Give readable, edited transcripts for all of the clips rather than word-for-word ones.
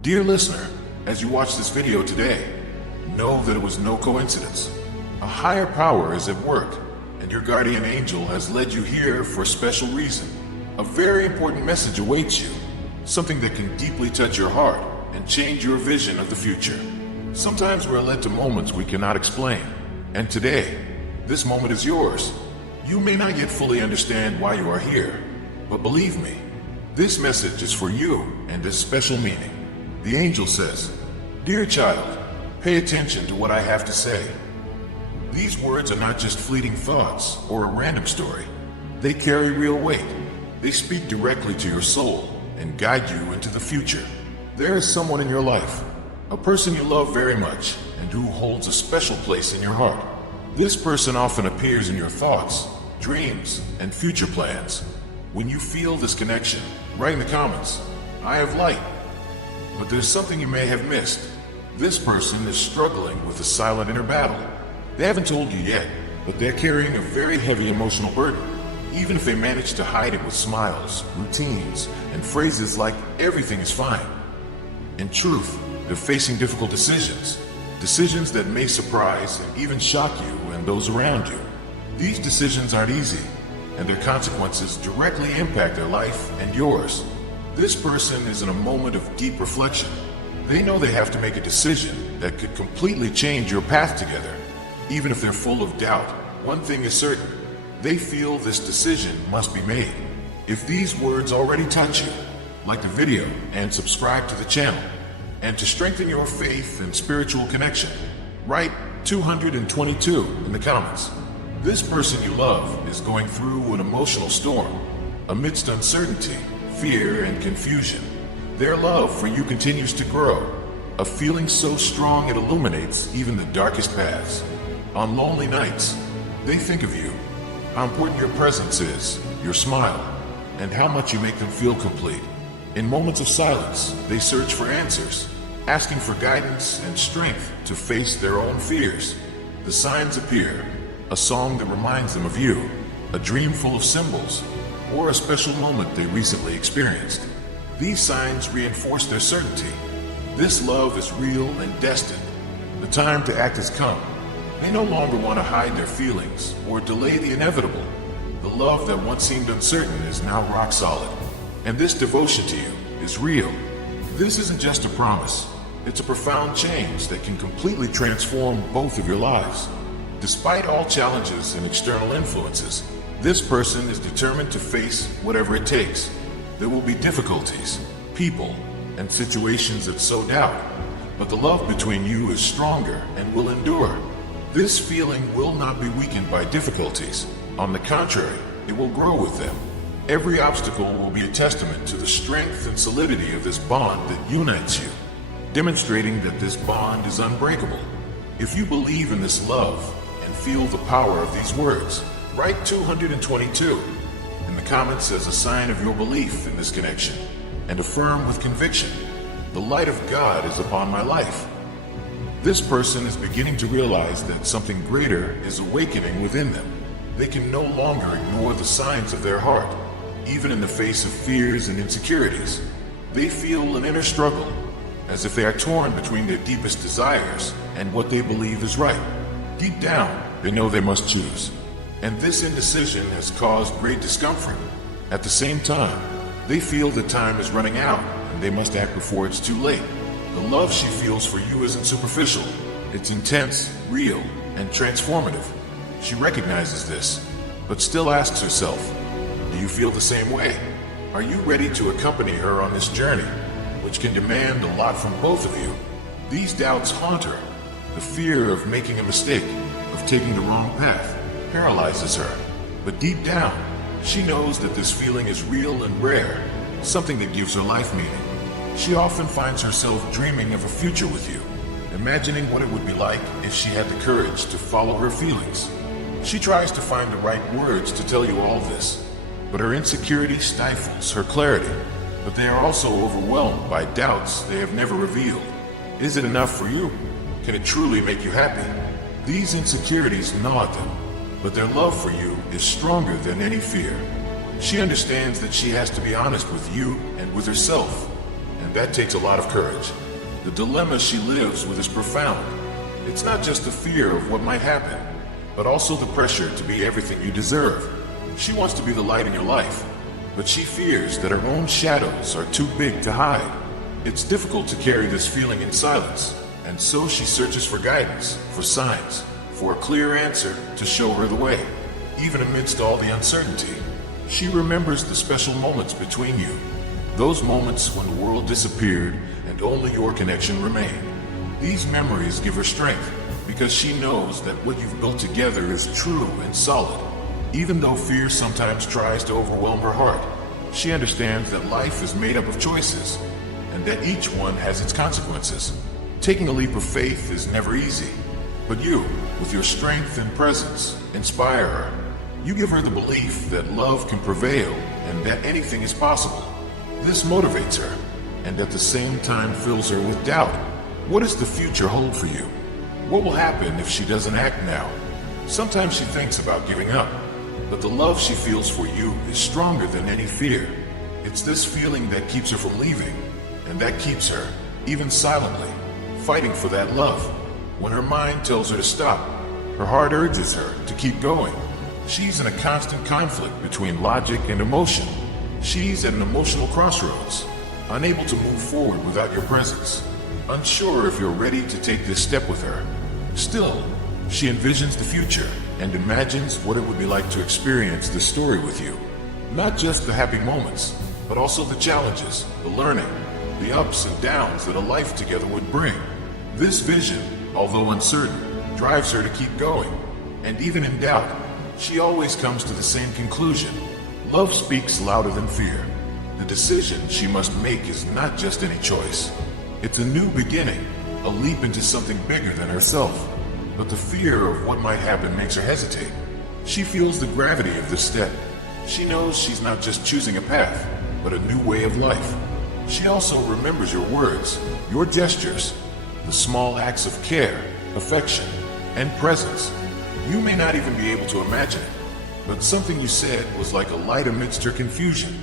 Dear listener, as you watch this video today, know that it was no coincidence. A higher power is at work, and your guardian angel has led you here for a special reason. A very important message awaits you, something that can deeply touch your heart and change your vision of the future. Sometimes we're led to moments we cannot explain, and today, this moment is yours. You may not yet fully understand why you are here, but believe me, this message is for you and has special meaning. The angel says, "Dear child, pay attention to what I have to say." These words are not just fleeting thoughts or a random story. They carry real weight. They speak directly to your soul and guide you into the future. There is someone in your life, a person you love very much and who holds a special place in your heart. This person often appears in your thoughts, dreams, and future plans. When you feel this connection, write in the comments, "I have light." But there's something you may have missed. This person is struggling with a silent inner battle. They haven't told you yet, but they're carrying a very heavy emotional burden, even if they manage to hide it with smiles, routines, and phrases like "everything is fine." In truth, they're facing difficult decisions that may surprise and even shock you and those around you. These decisions aren't easy, and their consequences directly impact their life and yours. This person is in a moment of deep reflection. They know they have to make a decision that could completely change your path together. Even if they're full of doubt, one thing is certain. They feel this decision must be made. If these words already touch you, like the video and subscribe to the channel. And to strengthen your faith and spiritual connection, write 222 in the comments. This person you love is going through an emotional storm. Amidst uncertainty, fear, and confusion, their love for you continues to grow. A feeling so strong it illuminates even the darkest paths. On lonely nights, they think of you, how important your presence is, your smile, and how much you make them feel complete. In moments of silence, they search for answers, asking for guidance and strength to face their own fears. The signs appear, a song that reminds them of you, a dream full of symbols, or a special moment they recently experienced. These signs reinforce their certainty. This love is real and destined. The time to act has come. They no longer want to hide their feelings or delay the inevitable. The love that once seemed uncertain is now rock solid. And this devotion to you is real. This isn't just a promise. It's a profound change that can completely transform both of your lives. Despite all challenges and external influences, this person is determined to face whatever it takes. There will be difficulties, people, and situations that sow doubt, but the love between you is stronger and will endure. This feeling will not be weakened by difficulties. On the contrary, it will grow with them. Every obstacle will be a testament to the strength and solidity of this bond that unites you, demonstrating that this bond is unbreakable. If you believe in this love and feel the power of these words, write 222 in the comments as a sign of your belief in this connection, and affirm with conviction, "The light of God is upon my life." This person is beginning to realize that something greater is awakening within them. They can no longer ignore the signs of their heart. Even in the face of fears and insecurities, they feel an inner struggle, as if they are torn between their deepest desires and what they believe is right. Deep down, they know they must choose, and this indecision has caused great discomfort. At the same time, they feel that time is running out and they must act before it's too late. The love she feels for you isn't superficial. It's intense, real, and transformative. She recognizes this, but still asks herself, do you feel the same way? Are you ready to accompany her on this journey, which can demand a lot from both of you? These doubts haunt her. The fear of making a mistake, of taking the wrong path, paralyzes her. But deep down, she knows that this feeling is real and rare, something that gives her life meaning. She often finds herself dreaming of a future with you, imagining what it would be like if she had the courage to follow her feelings. She tries to find the right words to tell you all this, but her insecurity stifles her clarity. But they are also overwhelmed by doubts they have never revealed. Is it enough for you? Can it truly make you happy? These insecurities gnaw at them, but their love for you is stronger than any fear. She understands that she has to be honest with you and with herself, and and that takes a lot of courage. The dilemma she lives with is profound. It's not just the fear of what might happen, but also the pressure to be everything you deserve. She wants to be the light in your life, but she fears that her own shadows are too big to hide. It's difficult to carry this feeling in silence, and so she searches for guidance, for signs, for a clear answer to show her the way. Even amidst all the uncertainty, she remembers the special moments between you. Those moments when the world disappeared and only your connection remained. These memories give her strength because she knows that what you've built together is true and solid. Even though fear sometimes tries to overwhelm her heart, she understands that life is made up of choices and that each one has its consequences. Taking a leap of faith is never easy, but you, with your strength and presence, inspire her. You give her the belief that love can prevail and that anything is possible. This motivates her, and at the same time fills her with doubt. What does the future hold for you? What will happen if she doesn't act now? Sometimes she thinks about giving up, but the love she feels for you is stronger than any fear. It's this feeling that keeps her from leaving, and that keeps her, even silently, fighting for that love. When her mind tells her to stop, her heart urges her to keep going. She's in a constant conflict between logic and emotion. She's at an emotional crossroads, unable to move forward without your presence, unsure if you're ready to take this step with her. Still, she envisions the future and imagines what it would be like to experience this story with you. Not just the happy moments, but also the challenges, the learning, the ups and downs that a life together would bring. This vision, although uncertain, drives her to keep going. And even in doubt, she always comes to the same conclusion. Love speaks louder than fear. The decision she must make is not just any choice. It's a new beginning, a leap into something bigger than herself. But the fear of what might happen makes her hesitate. She feels the gravity of this step. She knows she's not just choosing a path, but a new way of life. She also remembers your words, your gestures, the small acts of care, affection, and presence. You may not even be able to imagine it, but something you said was like a light amidst her confusion.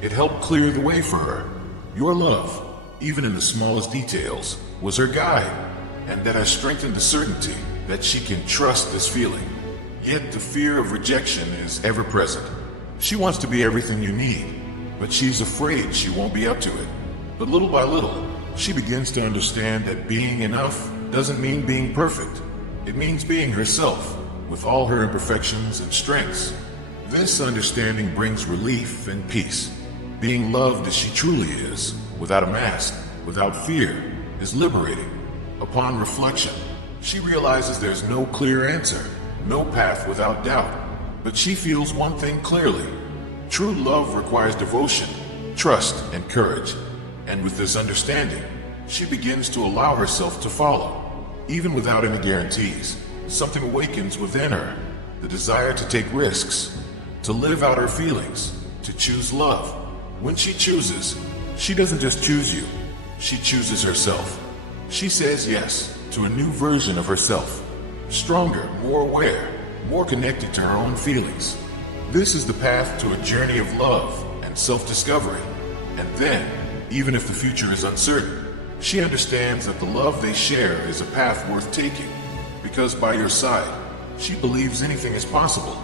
It helped clear the way for her. Your love, even in the smallest details, was her guide, and that has strengthened the certainty that she can trust this feeling. Yet the fear of rejection is ever present. She wants to be everything you need, but she's afraid she won't be up to it. But little by little, she begins to understand that being enough doesn't mean being perfect. It means being herself, with all her imperfections and strengths. This understanding brings relief and peace. Being loved as she truly is, without a mask, without fear, is liberating. Upon reflection, she realizes there's no clear answer, no path without doubt. But she feels one thing clearly. True love requires devotion, trust, and courage. And with this understanding, she begins to allow herself to follow. Even without any guarantees, something awakens within her. The desire to take risks, to live out her feelings, to choose love. When she chooses, she doesn't just choose you. She chooses herself. She says yes to a new version of herself. Stronger, more aware, more connected to her own feelings. This is the path to a journey of love and self-discovery. And then, even if the future is uncertain, she understands that the love they share is a path worth taking. Because by your side, she believes anything is possible.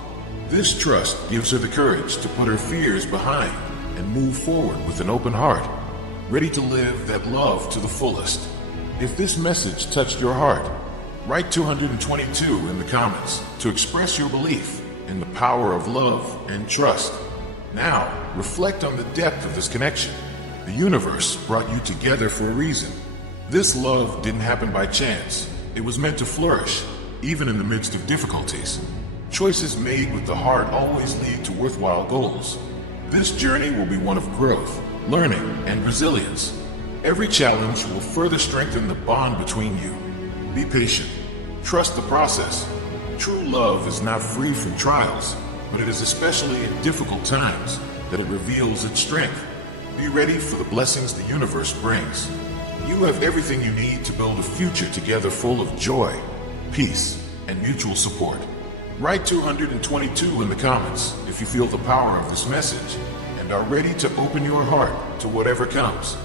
This trust gives her the courage to put her fears behind and move forward with an open heart, ready to live that love to the fullest. If this message touched your heart, write 222 in the comments to express your belief in the power of love and trust. Now, reflect on the depth of this connection. The universe brought you together for a reason. This love didn't happen by chance. It was meant to flourish, even in the midst of difficulties. Choices made with the heart always lead to worthwhile goals. This journey will be one of growth, learning, and resilience. Every challenge will further strengthen the bond between you. Be patient. Trust the process. True love is not free from trials, but it is especially in difficult times that it reveals its strength. Be ready for the blessings the universe brings. You have everything you need to build a future together full of joy, peace, and mutual support. Write 222 in the comments if you feel the power of this message and are ready to open your heart to whatever comes.